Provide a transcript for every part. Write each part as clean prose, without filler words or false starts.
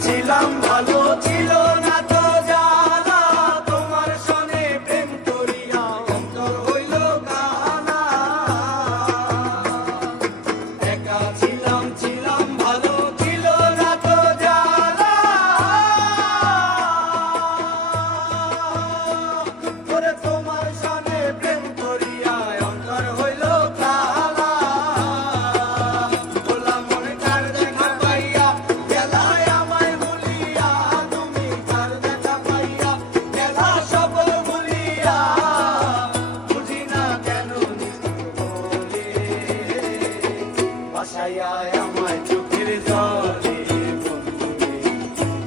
ছিলাম ভালো ছিল না তো জানা তোমার সনে প্রেম করিয়া অন্তর হইল কানা একা ছিলাম ছিলাম ভালো ছিল না তো জানা ওরে তোমার সনে প্রেম করিয়া অন্তর হইল কানা খোলা মনে কার দেখা পাইয়া গেলায় আমায় ভুলিয়া তুমি কার দেখা পাইয়া গেলা সব ভুলিয়া বুঝি না কেন বলে বাসায় আমায় চোখের জলে বন্ধুরে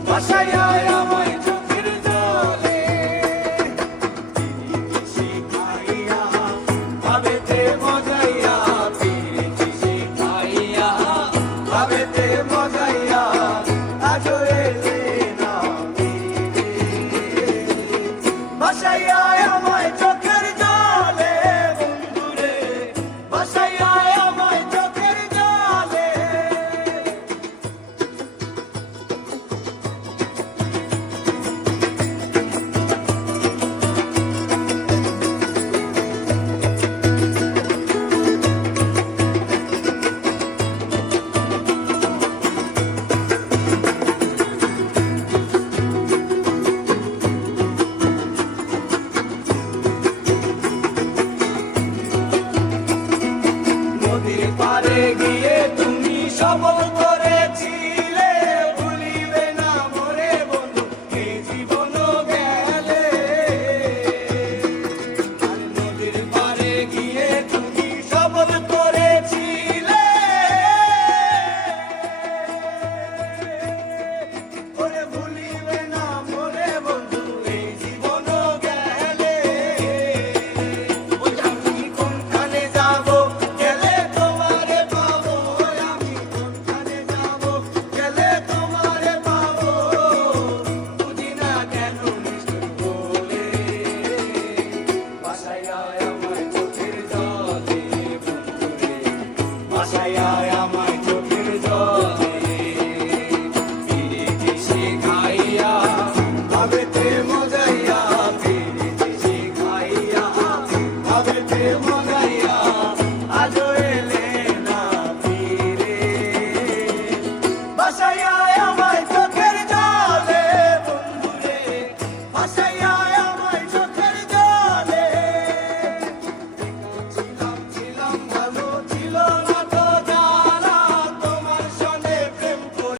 বাসায় আমায় চোখের জলে পিরিতি শিখাইয়া ভাবেতে মজাইয়া পিরিতি শিখাইয়া ভাবেতে মজাইয়া আজো এলে না ফিরে বাসায় আমায় চোখের জলে বন্ধুরে বাসায় আমায় চোখের জলে নদীর পারে গিয়ে তুমি শপথ করেছিলে ভুলিবে না মোরে বন্ধু এই জীবন গেলে আর নদীর পারে গিয়ে তুমি শপথ করেছিলে ওরে ভুলিবে না মোরে বন্ধু এই জীবন গেলে ওই আমি কোনখানে যাব গেলে তোমারে পাবো আমি কোনখানে যাব গেলে তোমারে পাবো বুঝি না কেন নিষ্ঠুর বলে বাসায় আমায় চোখের জলে বন্ধুরে বাসায়